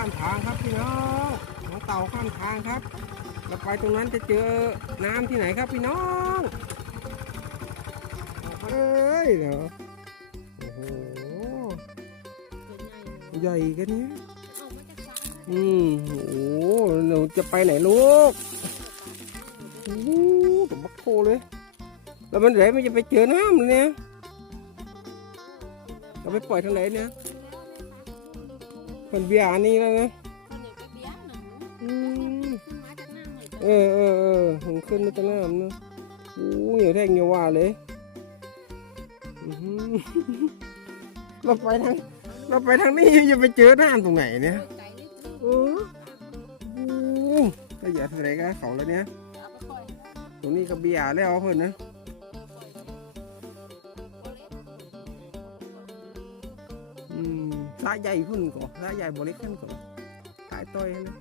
ข้ามทางครับพี่น้องน้องเต่าข้ามทางครับเราไปตรงนั้นจะเจอน้ำที่ไหนครับพี่น้องเอ้ยเดี๋ยวโอ้โหใหญ่กันเนี่ยอืมโอ้โหหนูจะไปไหนลูกโอ้หตัวบักโคเลย แล้วมันไหนมันจะไปเจอน้ำเลยเนี่ยเราไปปล่อยทางไหนเนี่ย มันเบียร์อันนี้แล้วนะคนเดียวไปเบี้ยหนูอืมขึ้นมาจากน้ำเลยเออเออเออมันขึ้นมาจากน้ำนะโอ้โหเหนียวแท่งเหนียวว่าเลยอื้อหือเราไปทางเราไปทางนี้จะไปเจอน้ำตรงไหนเนี่ยไก่นิดนึงเออโอ้โหก็อย่าเท่าไหรกันเขาแล้วเนี่ยเอาไปปล่อยตรงนี้ก็เบียร์แล้วเพิ่นนะายใหญ่พุ่นก่อนสายใหญ่บริขึ้นก่อนสายต้อยนะ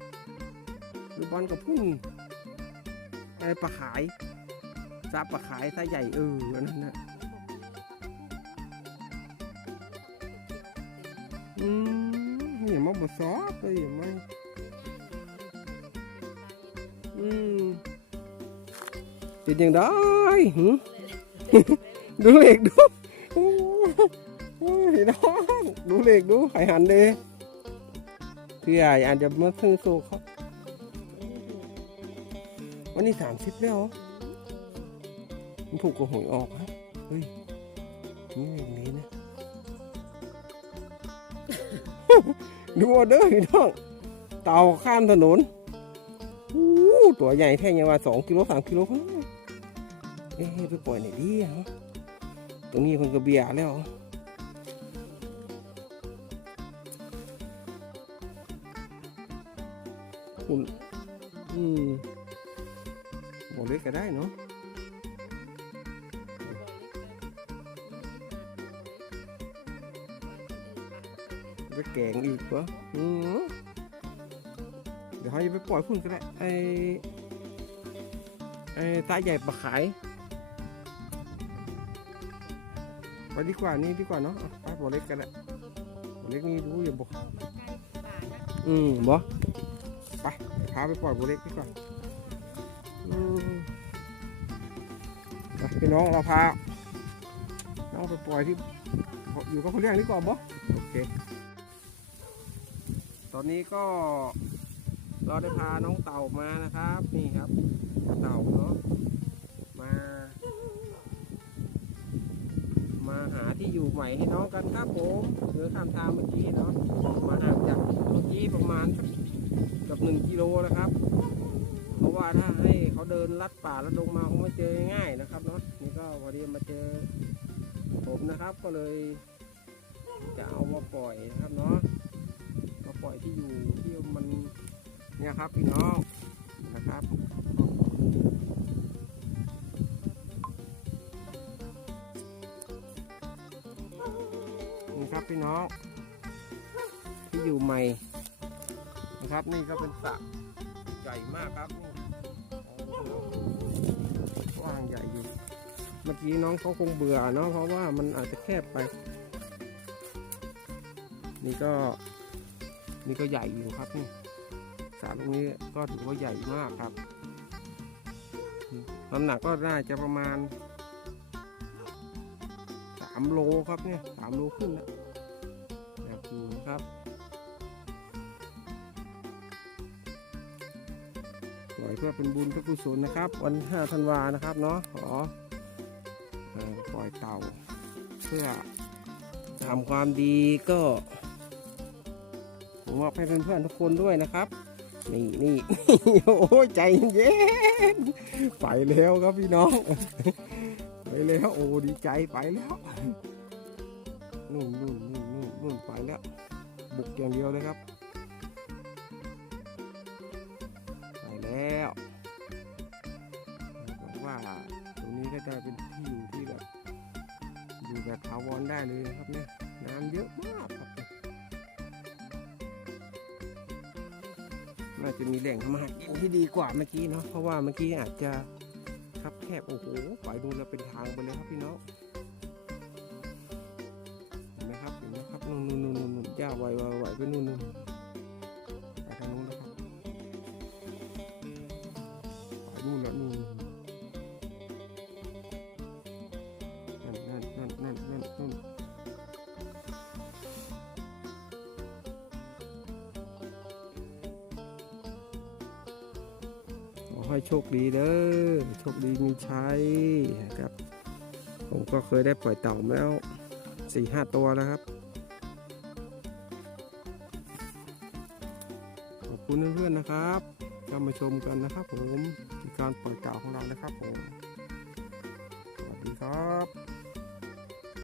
หรือบอลกับพุ่งไอ้ปลาขายซาปลาขายสาใหญ่เอออันนั้นนะอืมอย่ามาบดซอสเลยอย่ามาอืมเป็นยังได้หึดูเล็กดู โอ้โอ้ยน้องดูเล็กดูไข่หันเลยพี่ใหญ่อาจจะมาซื้อโซ่เขาวันนี้สามสิบแล้วเหรอมันถูกกว่าหวยออกฮะเฮ้ยนี่อย่างนี้นะดูเอาเด้อพี่น้องเต่าข้ามถนนอู้ตัวใหญ่แท่งยังว่าสองกิโลสามกิโลเอ๊ะไปปล่อยไหนดีอะตรงนี้คนก็เบียแล้ว คุณอืมบอกเล็กก็ได้เนาะไปแกงอีกวะอืมเดี๋ยวเขาจะไปปล่อยพุ่นก็ได้ไอ้ไอ้ตาใหญ่ปลาขายไปดีกว่านี่ดีกว่าเนาะไปบ่อเล็กกันแหละบ่อเล็กนี่ดูอย่าบอกอืมบ่ ไปพาไปปล่อยบ่อเล็กดีกว่าอืมไปพี่น้องเราพา น้องไปปล่อยที่ อยู่กับคนเลี้ยงดีกว่าบ่โอเค ตอนนี้ก็เราได้พาน้องเต่ามานะครับ นี่ครับ เต่าเนาะมา มาหาที่อยู่ใหม่ให้น้องกันครับผมเดินข้ามทางเมื่อกี้เนาะมาห่างจากเมื่อกี้ประมาณสัก กับหนึ่งกิโลนะครับ เพราะว่าถ้าให้เขาเดินลัดป่าลัดดงมาคงไม่เจอง่ายนะครับเนาะนี่ก็วันนี้มาเจอผมนะครับ ก็เลยจะเอามาปล่อยนะครับเนาะมาปล่อยที่อยู่ที่มันเนี่ยครับพี่น้องนะครับนี่ครับพี่น้องที่อยู่ใหม่ นะครับ นี่ก็เป็นสระใหญ่มากครับนี่กว้างใหญ่อยู่ เมื่อกี้น้องเขาคงเบื่อเนาะเพราะว่ามันอาจจะแคบไป นี่ก็ นี่ก็ใหญ่อยู่ครับนี่สระตรงนี้ก็ถือว่าใหญ่มากครับน้ำหนักก็น่าจะประมาณสามโลครับเนี่ยสามโลขึ้นแล้วอยากดูนะครับ ปล่อยเพื่อเป็นบุญเพื่อกุศลนะครับ วัน5ธันวานะครับเนาะขอเอ่อปล่อยเต่า เพื่อทำความดีก็ผมมอบให้เพื่อนๆทุกคนด้วยนะครับ นี่นี่โอ้ยใจเย็นไปแล้วครับพี่น้อง ไปแล้วโอ้ดีใจไปแล้วนู่นนู่นนู่นนู่นนู่นไปแล้ว บุกอย่างเดียวเลยครับ ตรงนี้ก็จะเป็นที่อยู่ที่แบบอยู่แบบถาวรได้เลยนะครับเนี่ยน้ำเยอะมากครับน่าจะมีแหล่งทำมาหากินที่ดีกว่าเมื่อกี้เนาะเพราะว่าเมื่อกี้อาจจะครับแคบโอ้โหปล่อยดูแล้วเป็นทางไปเลยครับพี่น้องเห็นไหมครับเห็นไหมครับนู่นนู่นนู่นนู่นย่าไวไวไวไปนู่นนู่น ให้โชคดีเด้อโชคดีมีชัยนะครับ ผมก็เคยได้ปล่อยเต่ามาแล้วสี่ห้าตัวแล้วครับ ขอบคุณเพื่อนๆนะครับก็มาชมกันนะครับผมการปล่อยเต่าของเรานะครับผมสวัสดีครับ